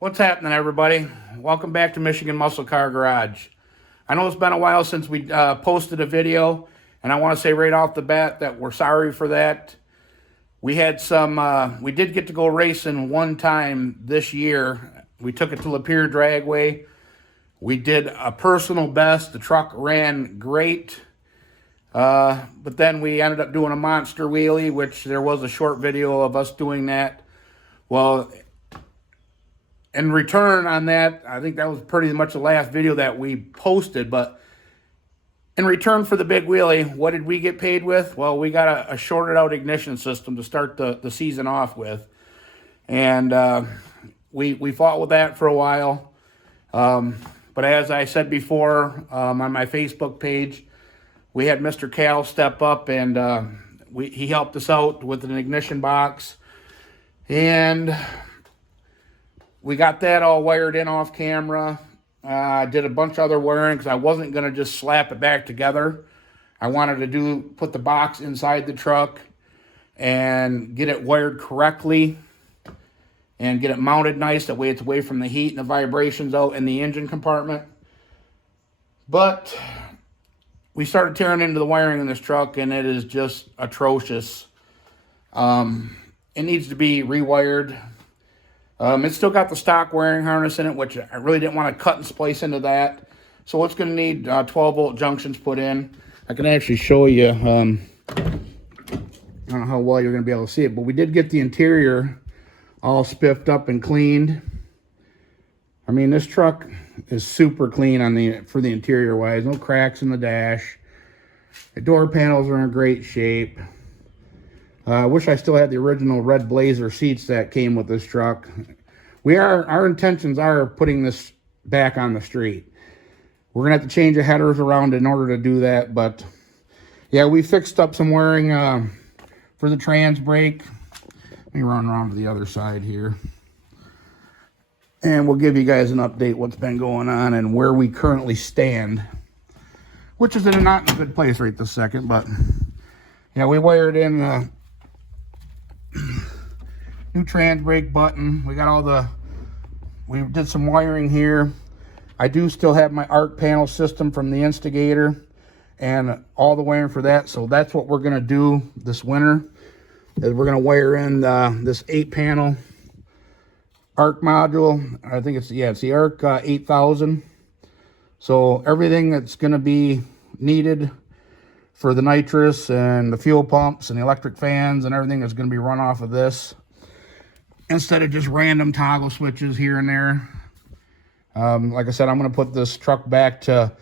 What's happening, everybody? Welcome back to Michigan Muscle Car Garage. I know it's been a while since we posted a video, and I want to say right off the bat that we're sorry for that. We had we did get to go racing one time this year. We took it to Lapeer Dragway. We did a personal best. The truck ran great. But then we ended up doing a monster wheelie, which there was a short video of us doing that. Well, in return on that, I think that was pretty much the last video that we posted, but in return for the big wheelie, what did we get paid with? Well, we got a shorted out ignition system to start the season off with. And we fought with that for a while. But as I said before on my Facebook page, we had Mr. Cal step up, and he helped us out with an ignition box. And we got that all wired in off camera. I did a bunch of other wiring because I wasn't going to just slap it back together. I wanted to put the box inside the truck and get it wired correctly and get it mounted nice. That way it's away from the heat and the vibrations out in the engine compartment. But we started tearing into the wiring in this truck, and it is just atrocious. It needs to be rewired. It's still got the stock wiring harness in it, which I really didn't want to cut and splice into that. So it's going to need 12-volt junctions put in. I can actually show you. I don't know how well you're going to be able to see it, but we did get the interior all spiffed up and cleaned. I mean, this truck is super clean for the interior wise. No cracks in the dash. The door panels are in great shape. I wish I still had the original red Blazer seats that came with this truck. Our intentions are putting this back on the street. We're gonna have to change the headers around in order to do that, but yeah, we fixed up some wiring for the trans brake. Let me run around to the other side here, and we'll give you guys an update what's been going on and where we currently stand, which is not in a good place right this second. But yeah, we wired in new trans brake button. We did some wiring here. I do still have my arc panel system from the Instigator and all the wiring for that. So that's what we're going to do this winter, is we're going to wire in this 8-panel arc module. I think it's the arc 8000. So everything that's going to be needed for the nitrous and the fuel pumps and the electric fans and everything is going to be run off of this, instead of just random toggle switches here and there. Like I said, I'm going to put this truck back to,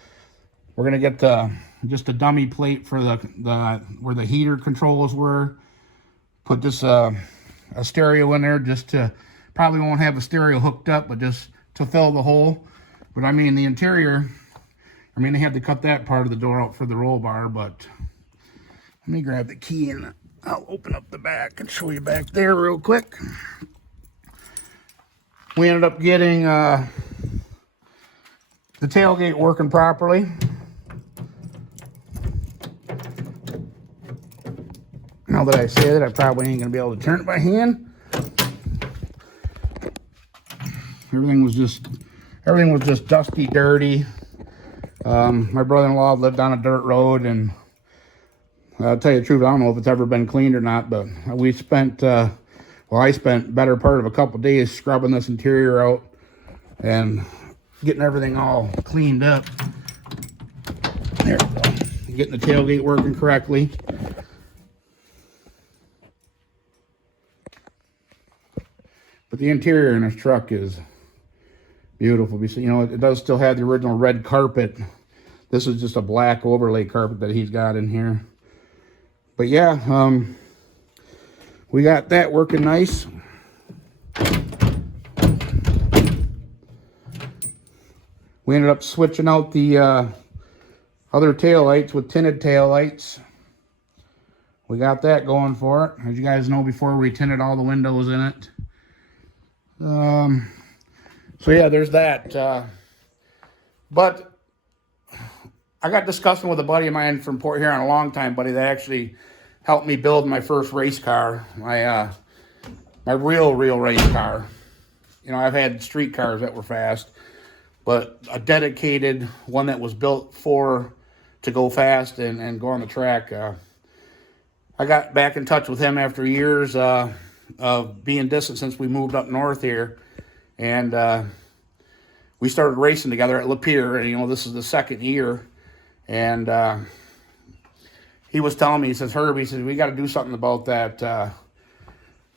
we're going to get just a dummy plate for where the heater controls were. Put this a stereo in there, probably won't have a stereo hooked up, but just to fill the hole. But I mean, the interior, they had to cut that part of the door out for the roll bar, but let me grab the key and I'll open up the back and show you back there real quick. We ended up getting the tailgate working properly. Now that I say that, I probably ain't gonna be able to turn it by hand. Everything was just dusty, dirty. My brother-in-law lived on a dirt road, and I'll tell you the truth, I don't know if it's ever been cleaned or not, but I spent better part of a couple days scrubbing this interior out and getting everything all cleaned up. There we go. Getting the tailgate working correctly. But the interior in this truck is beautiful. It does still have the original red carpet. This is just a black overlay carpet that he's got in here. But yeah, we got that working nice. We ended up switching out the other taillights with tinted taillights. We got that going for it. As you guys know, before we tinted all the windows in it. So yeah, there's that. But I got discussing with a buddy of mine from Port Huron, a long time buddy that actually helped me build my first race car, my real race car. you know, I've had street cars that were fast, but a dedicated one that was built to go fast and go on the track. I got back in touch with him after years of being distant since we moved up north here, and we started racing together at Lapeer. And you know, this is the second year, and he was telling me, he says, Herb, he says, we got to do something about that,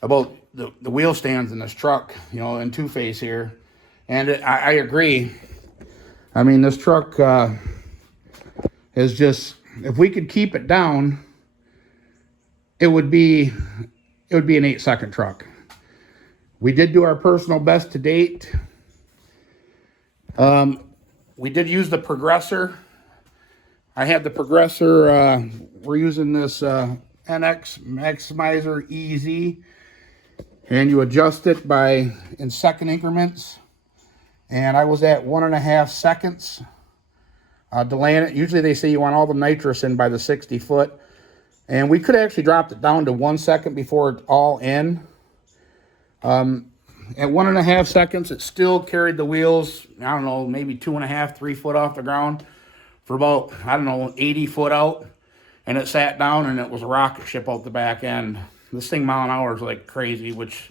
about the wheel stands in this truck, you know, in two-face here. And I agree. I mean, this truck is just, if we could keep it down, it would be an 8-second truck. We did do our personal best to date. We did use the progressor. I had the progressor, we're using this NX Maximizer EZ, and you adjust it in second increments. And I was at 1.5 seconds delaying it. Usually they say you want all the nitrous in by the 60 foot. And we could actually dropped it down to 1 second before it's all in. At 1.5 seconds, it still carried the wheels, I don't know, maybe 2.5, 3 foot off the ground for about, I don't know, 80 foot out. And it sat down and it was a rocket ship out the back end. This thing mile an hour is like crazy, which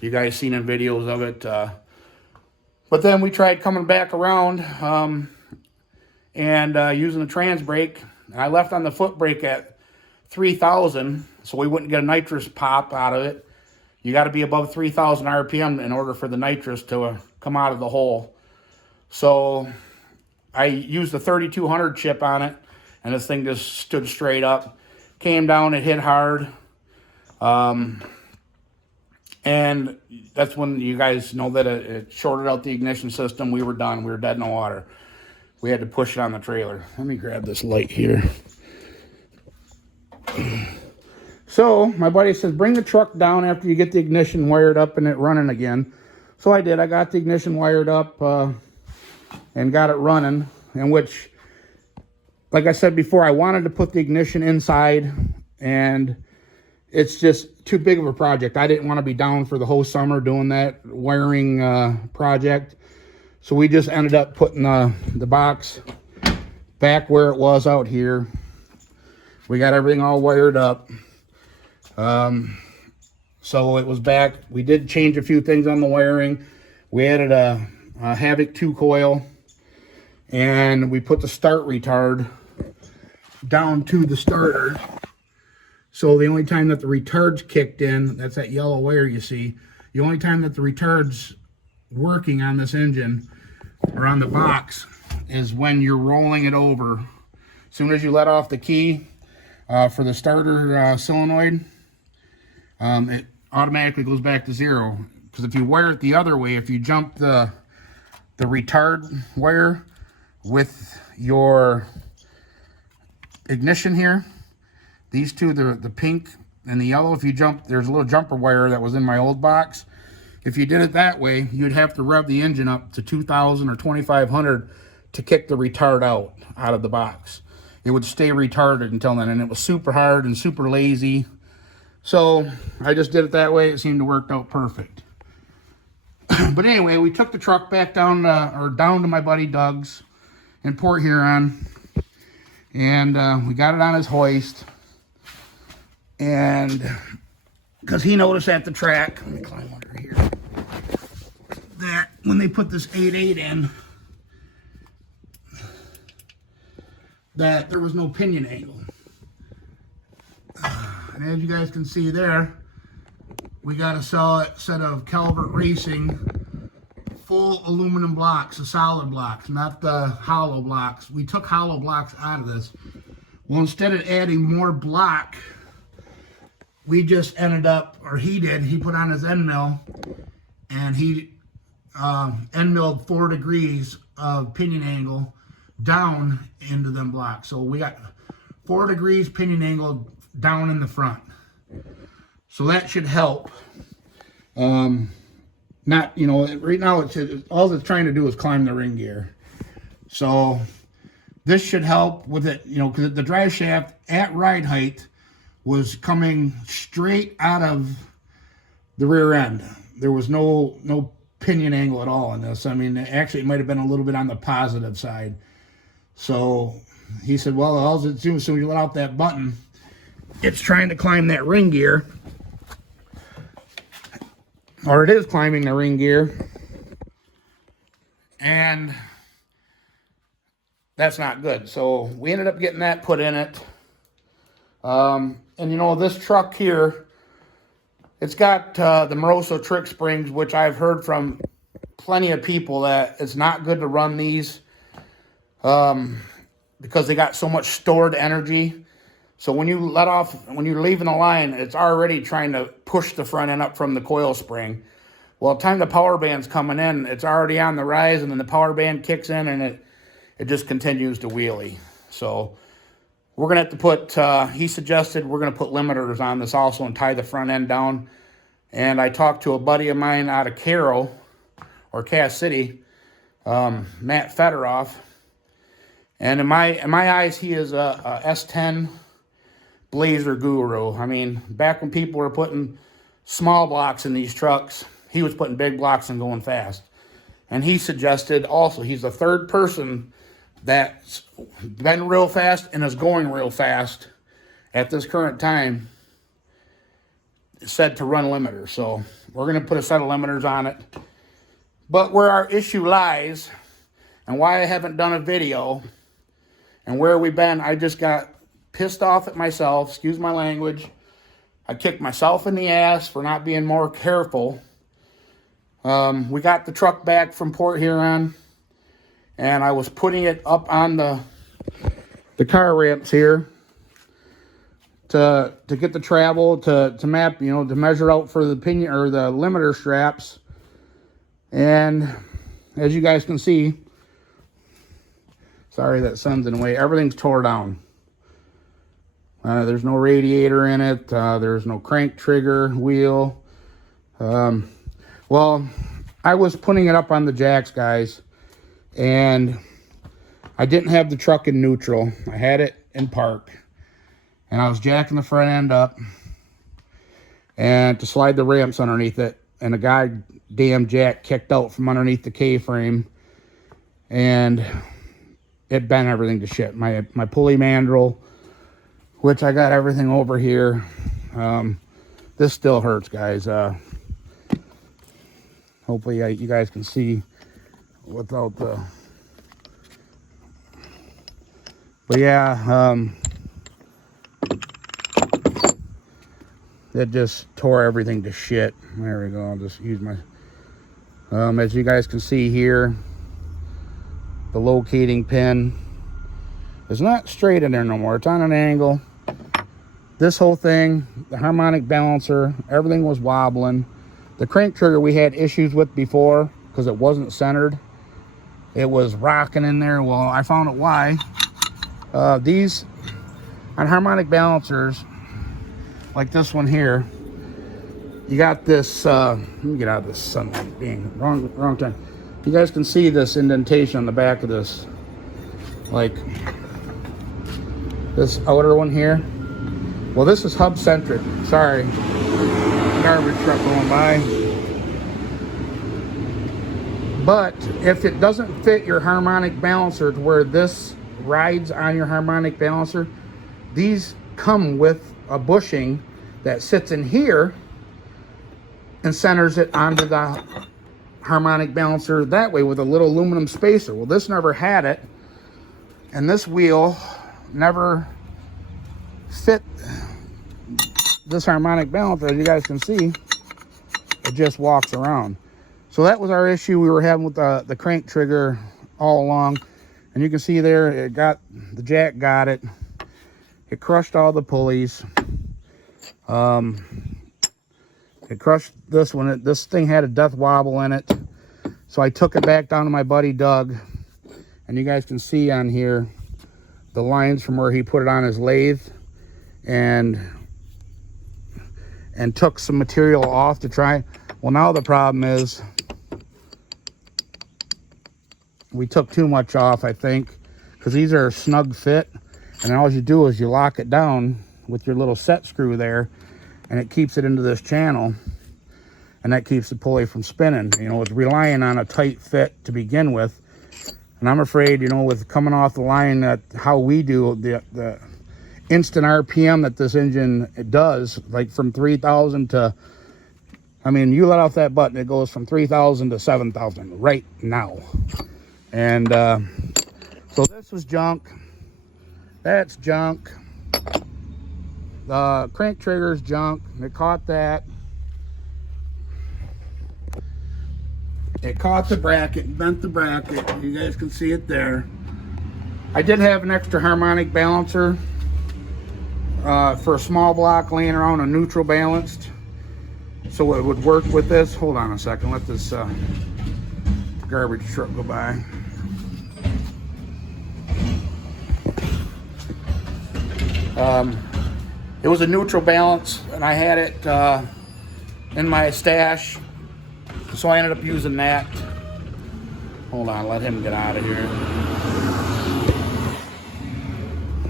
you guys seen in videos of it. But then we tried coming back around and using the trans brake. And I left on the foot brake at 3,000, so we wouldn't get a nitrous pop out of it. You got to be above 3,000 RPM in order for the nitrous to come out of the hole. So I used the 3200 chip on it, and this thing just stood straight up. Came down, it hit hard. And that's when you guys know that it shorted out the ignition system. We were done. We were dead in the water. We had to push it on the trailer. Let me grab this light here. So my buddy says, bring the truck down after you get the ignition wired up and it running again. So I did. I got the ignition wired up and got it running. In which, like I said before, I wanted to put the ignition inside, and it's just too big of a project. I didn't want to be down for the whole summer doing that wiring project. So we just ended up putting the box back where it was out here. We got everything all wired up. So it was back. We did change a few things on the wiring. We added a Havoc 2 coil, and we put the start retard down to the starter. So the only time that the retard's kicked in, that's that yellow wire you see, the only time that the retard's working on this engine or on the box is when you're rolling it over. As soon as you let off the key for the starter solenoid, it automatically goes back to 0. Because if you wire it the other way, if you jump the retard wire with your ignition here, these two, the pink and the yellow, if you jump, there's a little jumper wire that was in my old box. If you did it that way, you'd have to rev the engine up to 2,000 or 2,500 to kick the retard out of the box. It would stay retarded until then, and it was super hard and super lazy. So I just did it that way. It seemed to work out perfect. But anyway, we took the truck back down to my buddy Doug's in Port Huron, and we got it on his hoist. And because he noticed at the track, let me climb under here, that when they put this 8.8 in, that there was no pinion angle. And as you guys can see there, we got a solid set of Calvert Racing full aluminum blocks, the solid blocks, not the hollow blocks. We took hollow blocks out of this. Well, instead of adding more block, we just ended up, or he did, he put on his end mill, and he end milled 4 degrees of pinion angle down into them blocks. So we got 4 degrees pinion angle down in the front. So that should help. Not, you know, right now all it's trying to do is climb the ring gear. So this should help with it, you know, because the drive shaft at ride height was coming straight out of the rear end. There was no pinion angle at all on this. I mean, actually, it might have been a little bit on the positive side. So he said, well, all it's doing, so when you let out that button, it's trying to climb that ring gear. Or it is climbing the ring gear. And that's not good. So we ended up getting that put in it. And you know, this truck here, it's got the Moroso trick springs, which I've heard from plenty of people that it's not good to run these because they got so much stored energy. So when you let off, when you're leaving the line, it's already trying to push the front end up from the coil spring. Well, the time the power band's coming in, it's already on the rise, and then the power band kicks in, and it just continues to wheelie. So we're going to have to put, he suggested we're going to put limiters on this also and tie the front end down. And I talked to a buddy of mine out of Cairo, or Cass City, Matt Federoff. And in my eyes, he is a S10 Blazer guru. I mean, back when people were putting small blocks in these trucks, he was putting big blocks and going fast. And he suggested also, he's the third person that's been real fast and is going real fast at this current time, said to run limiters. So we're going to put a set of limiters on it. But where our issue lies, and why I haven't done a video, and where we've been, I just got pissed off at myself, excuse my language. I kicked myself in the ass for not being more careful. We got the truck back from Port Huron, and I was putting it up on the car ramps here to get the travel, to map, you know, to measure out for the pinion or the limiter straps. And as you guys can see, sorry that sun's in the way, everything's tore down. There's no radiator in it. There's no crank trigger wheel. Well, I was putting it up on the jacks, guys, and I didn't have the truck in neutral. I had it in park, and I was jacking the front end up and to slide the ramps underneath it, and a goddamn jack kicked out from underneath the K-frame, and it bent everything to shit. My pulley mandrel, which I got everything over here. This still hurts, guys. Hopefully you guys can see without the... But yeah, it just tore everything to shit. There we go. I'll just use my... as you guys can see here, the locating pin is not straight in there no more. It's on an angle. This whole thing, the harmonic balancer, everything was wobbling. The crank trigger we had issues with before because it wasn't centered. It was rocking in there. Well, I found out why. These on harmonic balancers, like this one here, you got this, let me get out of this sunlight, being wrong time. You guys can see this indentation on the back of this, like this outer one here. Well, this is hub centric. Sorry, garbage truck going by. But if it doesn't fit your harmonic balancer to where this rides on your harmonic balancer, these come with a bushing that sits in here and centers it onto the harmonic balancer that way with a little aluminum spacer. Well, this never had it, and this wheel never fit this harmonic balancer. As you guys can see, it just walks around. So that was our issue we were having with the crank trigger all along. And you can see there, it got, the jack got it. It crushed all the pulleys. It crushed this one. This thing had a death wobble in it. So I took it back down to my buddy Doug. And you guys can see on here the lines from where he put it on his lathe. And took some material off to try. Well, now the problem is we took too much off, I think, because these are a snug fit, and all you do is you lock it down with your little set screw there, and it keeps it into this channel. And and that keeps the pulley from spinning. You know, it's relying on a tight fit to begin with. And I'm afraid, you know, with coming off the line, that how we do the instant RPM that this engine does, like from 3,000 to, I mean, you let off that button, it goes from 3,000 to 7,000 right now. And so this was junk. That's junk. The crank trigger's junk. It caught that. It caught the bracket, bent the bracket. You guys can see it there. I did have an extra harmonic balancer for a small block laying around, a neutral balanced, so it would work with this. Hold on a second, let this garbage truck go by. It was a neutral balance, and I had it in my stash, so I ended up using that. Hold on, let him get out of here.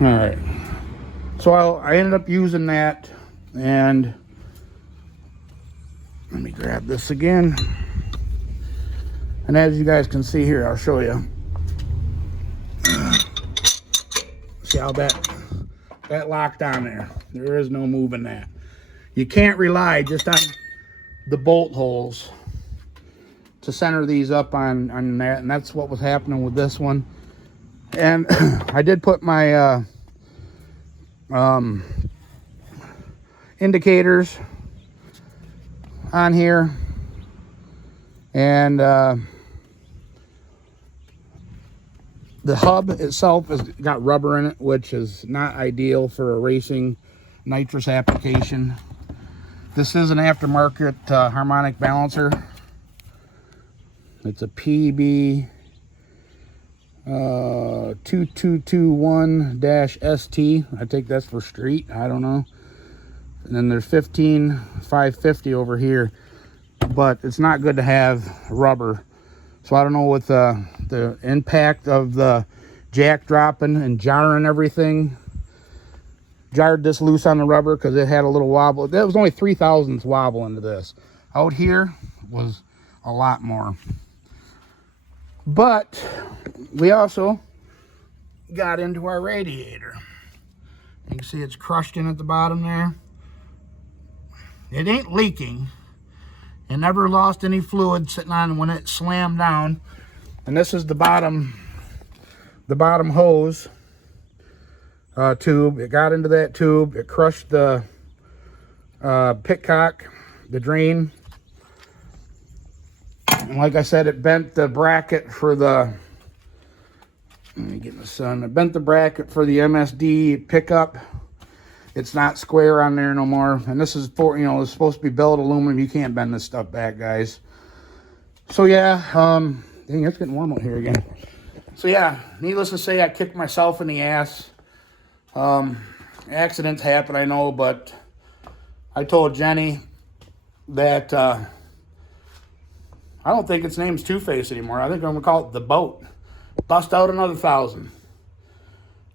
All right, so I ended up using that, and let me grab this again. And as you guys can see here, I'll show you. See how that locked on there. There is no moving that. You can't rely just on the bolt holes to center these up on that, and that's what was happening with this one. And I did put my indicators on here, and the hub itself has got rubber in it, which is not ideal for a racing nitrous application. This is an aftermarket harmonic balancer. It's a PB 2221-ST. I think that's for street. I don't know. And then there's 15550 over here, but it's not good to have rubber. So I don't know, with the impact of the jack dropping and jarring everything, jarred this loose on the rubber because it had a little wobble. That was only 3,000ths wobble into this. Out here was a lot more. But we also got into our radiator. You can see it's crushed in at the bottom there. It ain't leaking. It never lost any fluid sitting on when it slammed down. And this is the bottom hose tube. It got into that tube. It crushed the pitcock, the drain. And like I said, it bent the bracket for the, let me get in the sun. It bent the bracket for the MSD pickup. It's not square on there no more. And this is for, you know, it's supposed to be billet aluminum. You can't bend this stuff back, guys. So yeah, dang, it's getting warm out here again. So yeah, needless to say, I kicked myself in the ass. Accidents happen, I know, but I told Jenny that I don't think its name's Two-Face anymore. I think I'm gonna call it the boat. Bust out another 1,000.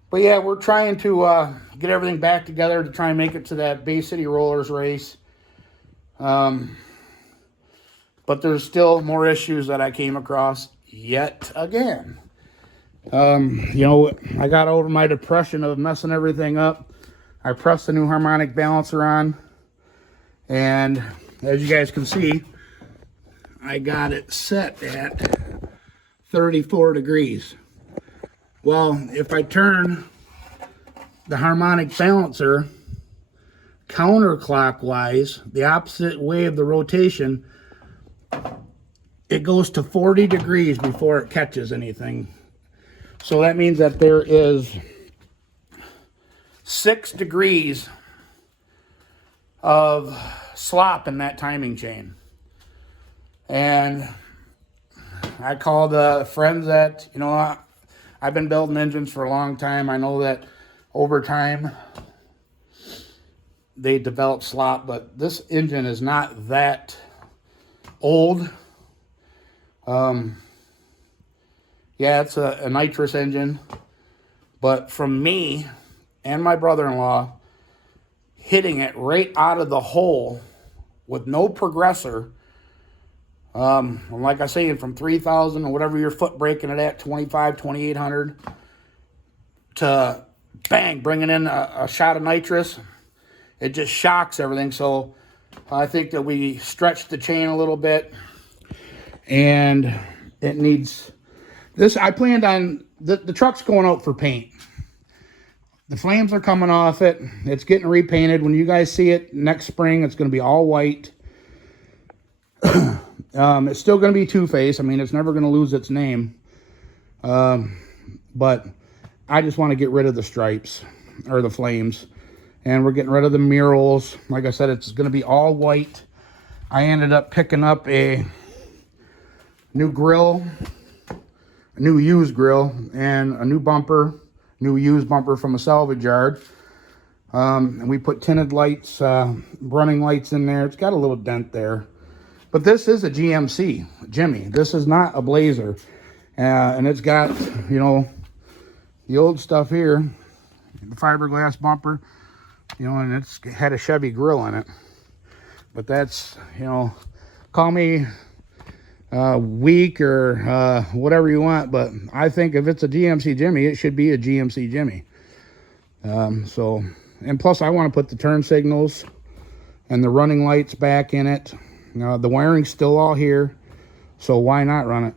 But yeah, we're trying to get everything back together to try and make it to that Bay City Rollers race. But there's still more issues that I came across yet again. You know, I got over my depression of messing everything up. I pressed the new harmonic balancer on, and as you guys can see, I got it set at 34 degrees. Well, if I turn the harmonic balancer counterclockwise, the opposite way of the rotation, it goes to 40 degrees before it catches anything. So that means that there is 6 degrees of slop in that timing chain. And I called friends that, you know, I've been building engines for a long time. I know that over time they develop slop, but this engine is not that old. Yeah, it's a nitrous engine, but from me and my brother-in-law hitting it right out of the hole with no progressor Like I say, from 3,000 or whatever your foot braking it at, 25, 2,800, to bang, bringing in a shot of nitrous, it just shocks everything. So I think that we stretched the chain a little bit, and it needs this. I planned on the truck's going out for paint. The flames are coming off it. It's getting repainted. When you guys see it next spring, it's going to be all white. It's still going to be two-face. I mean, it's never going to lose its name. But I just want to get rid of the stripes or the flames. And we're getting rid of the murals. Like I said, it's going to be all white. I ended up picking up a new grill, a new used grill, and a new bumper, new used bumper from a salvage yard. And we put tinted lights, running lights in there. It's got a little dent there. But this is a GMC Jimmy. This is not a Blazer. And it's got, you know, the old stuff here, the fiberglass bumper, you know, and it's had a Chevy grill in it. But that's, you know, call me weak or whatever you want, but I think if it's a GMC Jimmy, it should be a GMC Jimmy. So, and plus I want to put the turn signals and the running lights back in it. The wiring's still all here, so why not run it?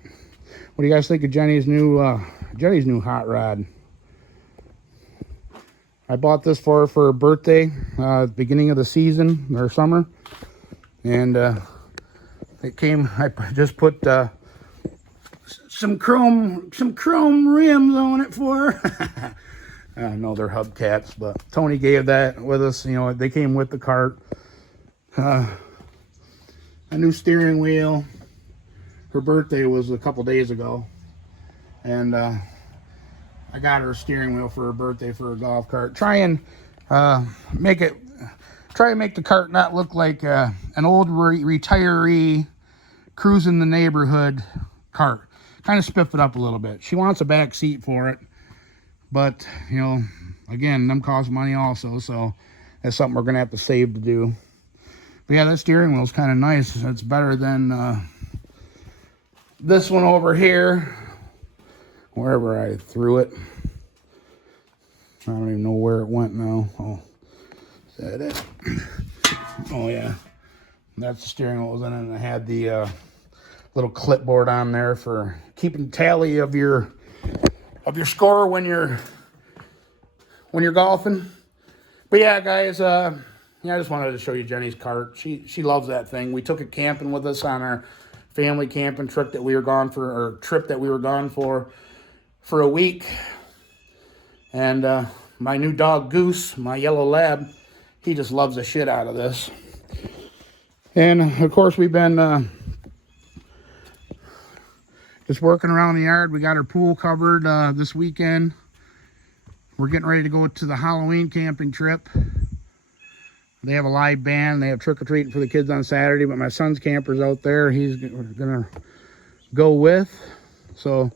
What do you guys think of Jenny's new hot rod? I bought this for her birthday, beginning of the season or summer, and it came. I just put some chrome rims on it for her. I know they're hubcaps, but Tony gave that with us. You know, they came with the cart. A new steering wheel. Her birthday was a couple days ago, and I got her a steering wheel for her birthday for her golf cart. Try and make the cart not look like an old retiree cruising the neighborhood cart. Kind of spiff it up a little bit. She wants a back seat for it, but you know, again, them cost money also, so that's something we're gonna have to save to do. But yeah, that steering wheel is kind of nice. It's better than this one over here, wherever I threw it. I don't even know where it went now. Oh, is that it? Oh yeah, that's the steering wheel was in it, and I had the little clipboard on there for keeping tally of your score when you're golfing. But yeah, guys, yeah, I just wanted to show you Jenny's cart. She loves that thing. We took it camping with us on our family camping trip that we were gone for a week. And my new dog Goose, my yellow lab, he just loves the shit out of this. And of course, we've been just working around the yard. We got our pool covered this weekend. We're getting ready to go to the Halloween camping trip. They have a live band. They have trick-or-treating for the kids on Saturday, but my son's camper's out there. He's gonna go with. So,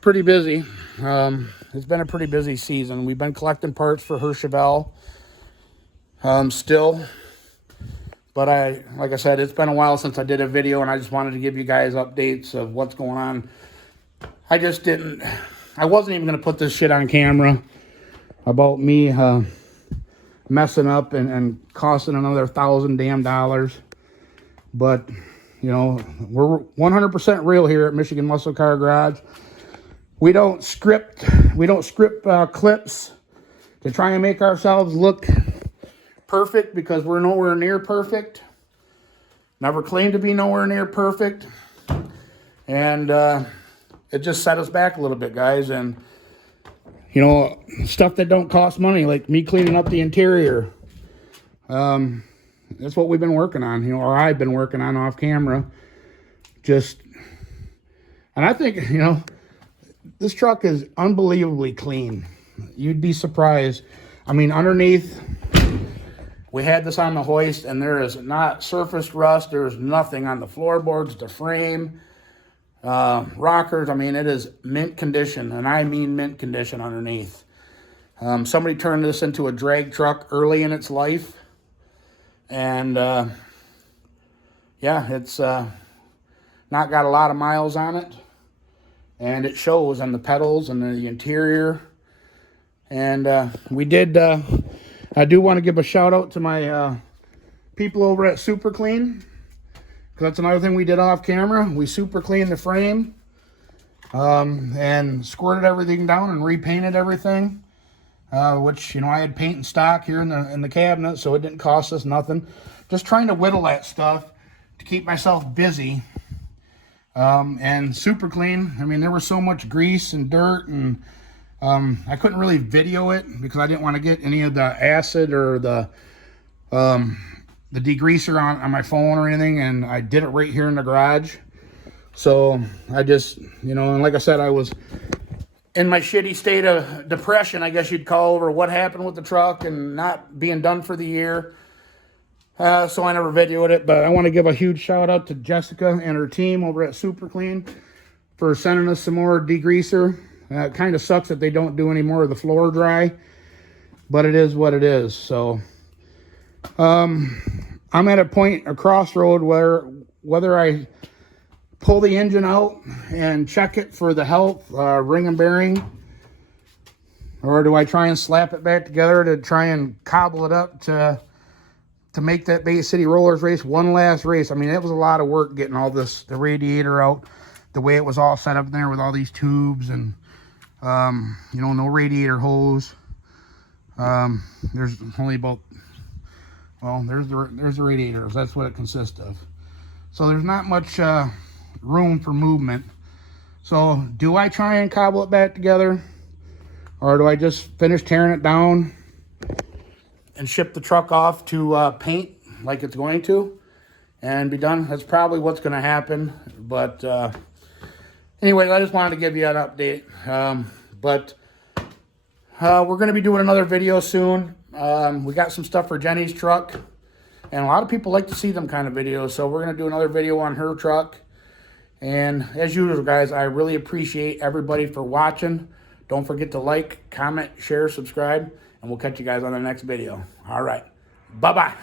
pretty busy. It's been a pretty busy season. We've been collecting parts for her Chevelle still. But like I said, it's been a while since I did a video, and I just wanted to give you guys updates of what's going on. I wasn't even going to put this shit on camera about me messing up and costing another $1,000 damn. But, you know, we're 100% real here at Michigan Muscle Car Garage. We don't script clips to try and make ourselves look perfect, because we're nowhere near perfect. Never claimed to be nowhere near perfect. And it just set us back a little bit, guys. And you know, stuff that don't cost money, like me cleaning up the interior. That's what we've been working on, you know, or I've been working on off camera. And I think, you know, this truck is unbelievably clean. You'd be surprised. I mean, underneath, we had this on the hoist, and there is not surface rust. There's nothing on the floorboards, the frame, rockers. I mean, it is mint condition, and I mean mint condition underneath. Somebody turned this into a drag truck early in its life, and yeah, it's not got a lot of miles on it. And it shows on the pedals and the interior. And we did, I do want to give a shout out to my people over at Super Clean, because that's another thing we did off camera. We super cleaned the frame and squirted everything down and repainted everything, which, you know, I had paint in stock here in the cabinet, so it didn't cost us nothing. Just trying to whittle that stuff to keep myself busy. And super clean. I mean, there was so much grease and dirt, and I couldn't really video it because I didn't want to get any of the acid or the degreaser on my phone or anything, and I did it right here in the garage. So I just, you know, and like I said, I was in my shitty state of depression, I guess you'd call, over what happened with the truck and not being done for the year. So I never videoed it, but I want to give a huge shout out to Jessica and her team over at Super Clean for sending us some more degreaser. It kind of sucks that they don't do any more of the floor dry, but it is what it is. So I'm at a point, a crossroad, where whether I pull the engine out and check it for the health, ring and bearing, or do I try and slap it back together to try and cobble it up to make that Bay City Rollers race one last race. I mean, it was a lot of work getting all this, the radiator out, the way it was all set up there with all these tubes and, you know, no radiator hose. There's only about, well, there's the radiators. That's what it consists of. So there's not much room for movement. So do I try and cobble it back together, or do I just finish tearing it down and ship the truck off to paint like it's going to and be done? That's probably what's going to happen. But anyway, I just wanted to give you an update. But we're going to be doing another video soon. We got some stuff for Jenny's truck, and a lot of people like to see them kind of videos. So we're going to do another video on her truck. And as usual, guys, I really appreciate everybody for watching. Don't forget to like, comment, share, subscribe, and we'll catch you guys on the next video. All right. Bye-bye.